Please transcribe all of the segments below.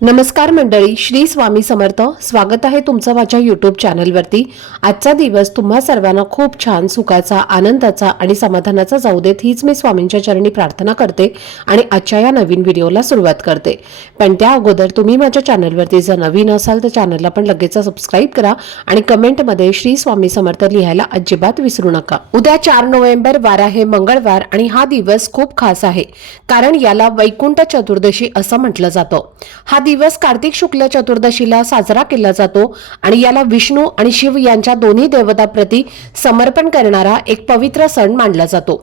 नमस्कार मंडळी श्री स्वामी समर्थ. स्वागत आहे तुमचं माझ्या यूट्यूब चॅनलवरती आजचा दिवस तुम्हा सर्वांना खूप छान सुखाचा आनंदाचा आणि समाधानाचा जाऊ देत हीच मी स्वामींच्या चरणी प्रार्थना करते आणि आजच्या या नवीन व्हिडिओला सुरुवात करते. पण त्या अगोदर तुम्ही माझ्या चॅनलवरती जर नवीन असाल तर चॅनलला पण लगेच सबस्क्राईब करा आणि कमेंटमध्ये श्री स्वामी समर्थ लिहायला अजिबात विसरू नका. उद्या चार नोव्हेंबर वार आहे मंगळवार आणि हा दिवस खूप खास आहे. कारण याला वैकुंठ चतुर्दशी असं म्हटलं जातं. हा दिवस कार्तिक शुक्ल चतुर्दशीला साजरा केला जातो आणि याला विष्णू आणि शिव यांच्या दोन्ही देवताप्रती समर्पण करणारा एक पवित्र सण मानला जातो.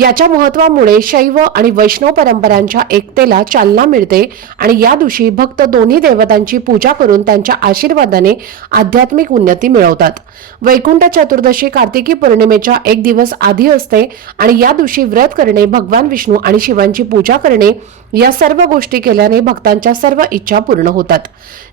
याच्या महत्वामुळे शैव आणि वैष्णव परंपरांच्या एकतेला चालना मिळते आणि या दिवशी भक्त दोन्ही देवतांची पूजा करून त्यांच्या आशीर्वादाने आध्यात्मिक उन्नती मिळवतात. वैकुंठ चतुर्दशी कार्तिकी पौर्णिमेच्या एक दिवस आधी असते आणि या दिवशी व्रत करणे भगवान विष्णू आणि शिवांची पूजा करणे या सर्व गोष्टी केल्याने भक्तांच्या सर्व इच्छा पूर्ण होतात.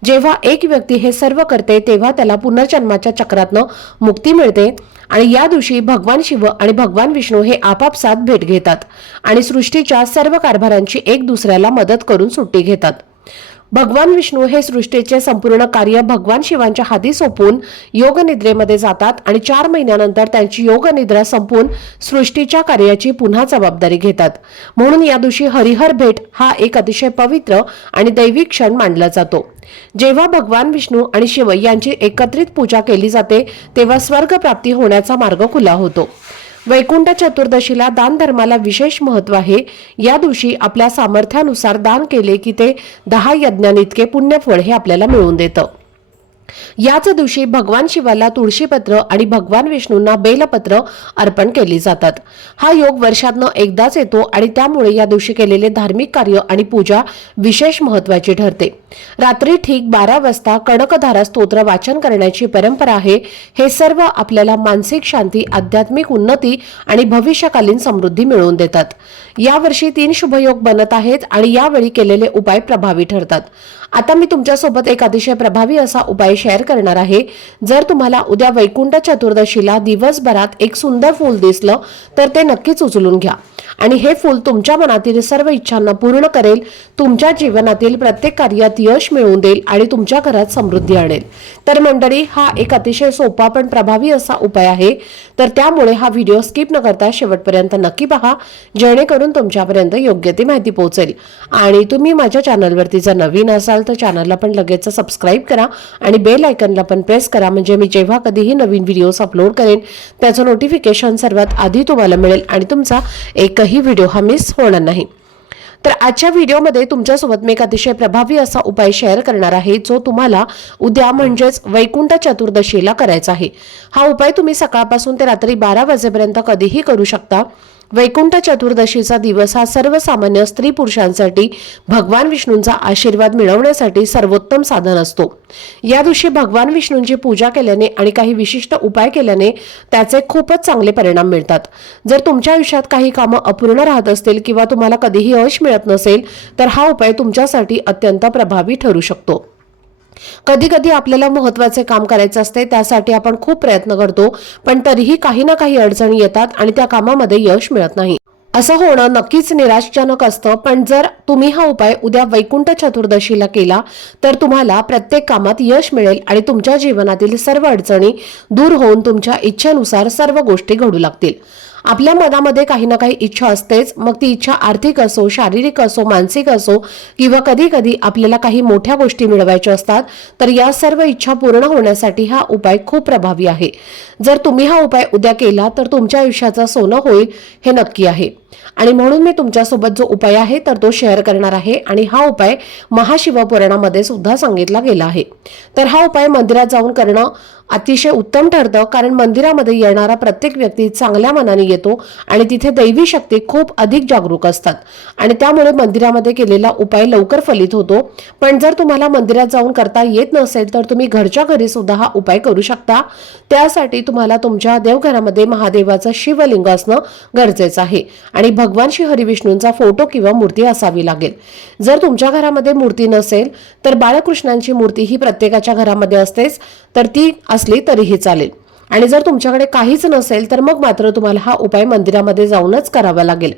जेव्हा एक व्यक्ती हे सर्व करते तेव्हा त्याला पुनर्जन्माच्या चक्रातनं मुक्ती मिळते. आणि या दिवशी भगवान शिव आणि भगवान विष्णू हे आपापसात भेट घेतात आणि सृष्टीच्या सर्व कारभारांची एक दुसऱ्याला मदत करून सुट्टी घेतात. भगवान विष्णू हे सृष्टीचे संपूर्ण कार्य भगवान शिवांच्या हाती सोपून योगनिद्रेमध्ये जातात आणि चार महिन्यानंतर त्यांची योगनिद्रा संपून सृष्टीच्या कार्याची पुन्हा जबाबदारी घेतात. म्हणून या दिवशी हरिहर भेट हा एक अतिशय पवित्र आणि दैविक क्षण मानला जातो. जेव्हा भगवान विष्णू आणि शिव यांची एकत्रित पूजा केली जाते तेव्हा स्वर्ग प्राप्ती होण्याचा मार्ग खुला होतो. वैकुंठ चतुर्दशीला दान धर्माला विशेष महत्त्व आहे. या दिवशी आपल्या सामर्थ्यानुसार दान केले की ते दहा यज्ञांइतके पुण्यफळ हे आपल्याला मिळवून देतं. याच दिवशी भगवान शिवाला तुळशीपत्र आणि भगवान विष्णूंना बेलपत्र अर्पण केली जातात. हा योग वर्षातनं एकदाच येतो आणि त्यामुळे या दिवशी केलेले धार्मिक कार्य आणि पूजा विशेष महत्वाची ठरते. रात्री ठीक बारा वाजता कडकधारा स्तोत्र वाचन करण्याची परंपरा आहे. हे सर्व आपल्याला मानसिक शांती आध्यात्मिक उन्नती आणि भविष्यकालीन समृद्धी मिळवून देतात. यावर्षी तीन शुभयोग बनत आहेत आणि यावेळी केलेले उपाय प्रभावी ठरतात. आता मी तुमच्यासोबत एक अतिशय प्रभावी असा उपाय शेअर करणार आहे. जर तुम्हाला उद्या वैकुंठ चतुर्दशीला दिवसभरात एक सुंदर फूल दिसलं तर ते नक्कीच उचलून घ्या. आणि हे फूल तुमच्या मनातील सर्व इच्छांना पूर्ण करेल तुमच्या जीवनातील प्रत्येक कार्यात यश मिळवून देईल आणि तुमच्या घरात समृद्धी आणेल. तर मंडळी हा एक अतिशय सोपा पण प्रभावी असा उपाय आहे. तर त्यामुळे हा व्हिडिओ स्किप न करता शेवटपर्यंत नक्की पहा. जेणेकरून तुमच्यापर्यंत योग्य ती माहिती पोहोचेल. आणि तुम्ही माझ्या चॅनलवरती जर नवीन असाल तर चॅनलला पण लगेच सबस्क्राईब करा आणि बेल आयकनला पण प्रेस करा. म्हणजे मी जेव्हा कधीही नवीन व्हिडिओज अपलोड करेन त्याचं नोटिफिकेशन सर्वात आधी तुम्हाला मिळेल आणि तुमचा एकही व्हिडिओ हा मिस होणार नाही. तर आजच्या व्हिडिओमध्ये तुमच्यासोबत मी एक अतिशय प्रभावी असा उपाय शेअर करणार आहे जो तुम्हाला उद्या म्हणजेच वैकुंठ चतुर्दशीला करायचा आहे. हा उपाय तुम्ही सकाळपासून ते रात्री बारा वाजेपर्यंत कधीही करू शकता. वैकुंठ चतुर्दशीचा दिवस हा सर्वसामान्य स्त्री पुरुषांसाठी भगवान विष्णूंचा आशीर्वाद मिळवण्यासाठी सर्वोत्तम साधन असतो. या दिवशी भगवान विष्णूंची पूजा केल्याने आणि काही विशिष्ट उपाय केल्याने त्याचे खूपच चांगले परिणाम मिळतात. जर तुमच्या आयुष्यात काही कामं अपूर्ण राहत असतील किंवा तुम्हाला कधीही यश मिळत नसेल तर हा उपाय तुमच्यासाठी अत्यंत प्रभावी ठरू शकतो. कधी कधी आपल्याला महत्त्वाचे काम करायचं असते त्यासाठी आपण खूप प्रयत्न करतो पण तरीही काही ना काही अडचणी येतात आणि त्या कामामध्ये यश मिळत नाही. असं होणं नक्कीच निराशजनक असतं पण जर तुम्ही हा उपाय उद्या वैकुंठ चतुर्दशीला केला तर तुम्हाला प्रत्येक कामात यश मिळेल आणि तुमच्या जीवनातील सर्व अडचणी दूर होऊन तुमच्या इच्छेनुसार सर्व गोष्टी घडू लागतील. आपल्या मनामध्ये काही ना काही इच्छा असतेच. मग ती इच्छा आर्थिक असो शारीरिक असो मानसिक असो किंवा कधी कधी आपल्याला काही मोठ्या गोष्टी मिळवायच्या असतात तर या सर्व इच्छा पूर्ण होण्यासाठी हा उपाय खूप प्रभावी आहे. जर तुम्ही हा उपाय उद्या केला तर तुमच्या आयुष्याचं सोनं होईल हे नक्की आहे. आणि म्हणून मी तुमच्यासोबत जो उपाय आहे तर तो शेअर करणार आहे. आणि हा उपाय महाशिवपुराणामध्ये सुद्धा सांगितला गेला आहे. तर हा उपाय मंदिरात जाऊन करणं अतिशय उत्तम ठरतं कारण मंदिरामध्ये येणारा प्रत्येक व्यक्ती चांगल्या मनाने येतो आणि तिथे दैवी शक्ती खूप अधिक जागरूक असतात. आणि त्यामुळे मंदिरामध्ये केलेला उपाय लवकर फलित होतो. पण जर तुम्हाला मंदिरात जाऊन करता येत नसेल तर तुम्ही घरच्या घरी सुद्धा हा उपाय करू शकता. त्यासाठी तुम्हाला तुमच्या देवघरामध्ये महादेवाचं शिवलिंग असणं गरजेचं आहे. आणि भगवान श्री हरिविष्णूंचा फोटो किंवा मूर्ती असावी लागेल. जर तुमच्या घरामध्ये मूर्ती नसेल तर बाळकृष्णांची मूर्ती ही प्रत्येकाच्या घरामध्ये असतेच तर ती असली तरीही चालेल. आणि जर तुमच्याकडे काहीच नसेल तर मग मात्र तुम्हाला हा उपाय मंदिरामध्ये जाऊनच करावा लागेल.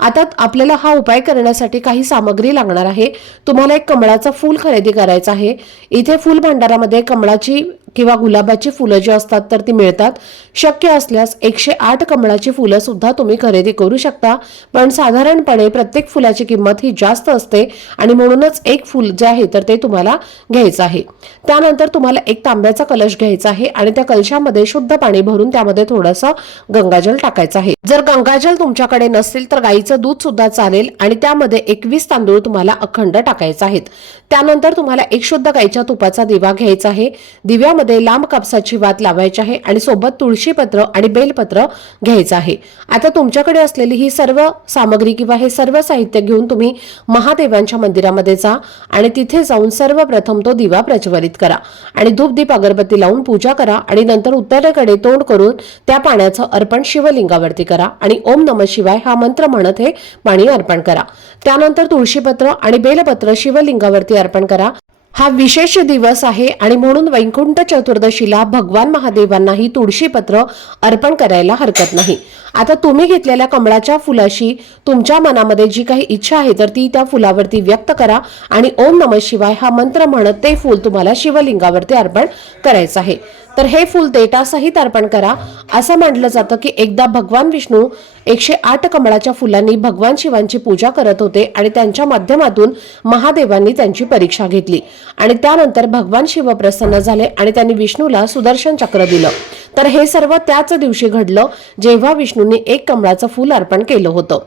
आता आपल्याला हा उपाय करण्यासाठी काही सामग्री लागणार आहे. तुम्हाला एक कमळाचं फूल खरेदी करायचं आहे. इथे फूल भांडारामध्ये कमळाची किंवा गुलाबाची फुलं जी असतात तर ती मिळतात. शक्य असल्यास एकशे आठ कमळाची फुलं सुद्धा तुम्ही खरेदी करू शकता. पण साधारणपणे प्रत्येक फुलाची किंमत ही जास्त असते आणि म्हणूनच एक फुल जे आहे तर ते तुम्हाला घ्यायचं आहे. त्यानंतर तुम्हाला एक तांब्याचा कलश घ्यायचा आहे आणि त्या कलशामध्ये शुद्ध पाणी भरून त्यामध्ये थोडंसं गंगाजल टाकायचं आहे. जर गंगाजल तुमच्याकडे नसेल तर गाईचं दूध सुद्धा चालेल आणि त्यामध्ये एकवीस तांदूळ तुम्हाला अखंड टाकायचे आहेत. त्यानंतर तुम्हाला एक शुद्ध गाईच्या तुपाचा दिवा घ्यायचा आहे. दिव्यामध्ये लांब कापसाची वात लावायची आहे आणि सोबत तुळशीपत्र आणि बेलपत्र घ्यायचं आहे. आता तुमच्याकडे असलेली ही सर्व सामग्री किंवा हे सर्व साहित्य घेऊन तुम्ही महादेवांच्या मंदिरामध्ये जा आणि तिथे जाऊन सर्वप्रथम तो दिवा प्रज्वलित करा आणि धूपदीप अगरबत्ती लावून पूजा करा आणि नंतर उत्तरेकडे तोंड करून त्या पाण्याचं अर्पण शिवलिंगावरती करा आणि ओम नम शिवाय हा मंत्र म्हणत हे पाणी अर्पण करा. त्यानंतर तुळशीपत्र आणि बेलपत्र शिवलिंगावरती अर्पण करा. हा विशेष दिवस आहे आणि म्हणून वैकुंठ चतुर्दशीला भगवान महादेवांनाही तुळशीपत्र अर्पण करायला हरकत नाही. आता तुम्ही घेतलेल्या कमळाच्या फुलाशी तुमच्या मनामध्ये जी काही इच्छा आहे तर ती त्या फुलावरती व्यक्त करा आणि ओम नम शिवाय हा मंत्र म्हणत ते फूल तुम्हाला शिवलिंगावरती अर्पण करायचं आहे. तर हे फूल देटासहित अर्पण करा. असं म्हटलं जातं की एकदा भगवान विष्णू एकशे आठ कमळाच्या फुलांनी भगवान शिवांची पूजा करत होते आणि त्यांच्या माध्यमातून महादेवांनी त्यांची परीक्षा घेतली. आणि त्यानंतर भगवान शिव प्रसन्न झाले आणि त्यांनी विष्णूला सुदर्शन चक्र दिलं. तर हे सर्व त्याच दिवशी घडलं जेव्हा विष्णूंनी एक कमळाचं फूल अर्पण केलं होतं.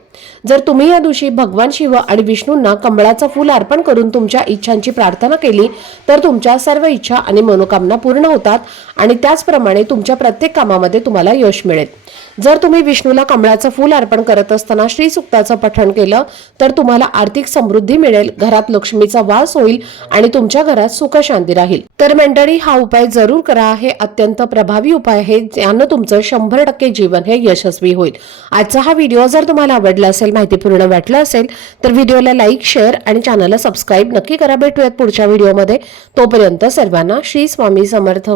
जर तुम्ही या दिवशी भगवान शिव आणि विष्णूंना कमळाचं फूल अर्पण करून तुमच्या इच्छांची प्रार्थना केली तर तुमच्या सर्व इच्छा आणि मनोकामना पूर्ण होतात आणि त्याचप्रमाणे तुमच्या प्रत्येक कामामध्ये तुम्हाला यश मिळेल. जर तुम्ही विष्णूला कमळाचं फूल अर्पण करत असताना श्री सुक्ताचं पठण केलं तर तुम्हाला आर्थिक समृद्धी मिळेल घरात लक्ष्मीचा वास होईल आणि तुमच्या घरात सुख शांती राहील. तर मंडळी हा उपाय जरूर करा. हे अत्यंत प्रभावी उपाय आहे. ज्यानं तुमचं शंभर टक्के जीवन हे यशस्वी होईल. आजचा हा व्हिडिओ जर तुम्हाला आवडला असेल माहितीपूर्ण वाटला असेल तर व्हिडिओला लाईक शेअर आणि चॅनलला सबस्क्राईब नक्की करा. भेटूयात पुढच्या व्हिडिओमध्ये तोपर्यंत सर्वांना श्री स्वामी समर्थ.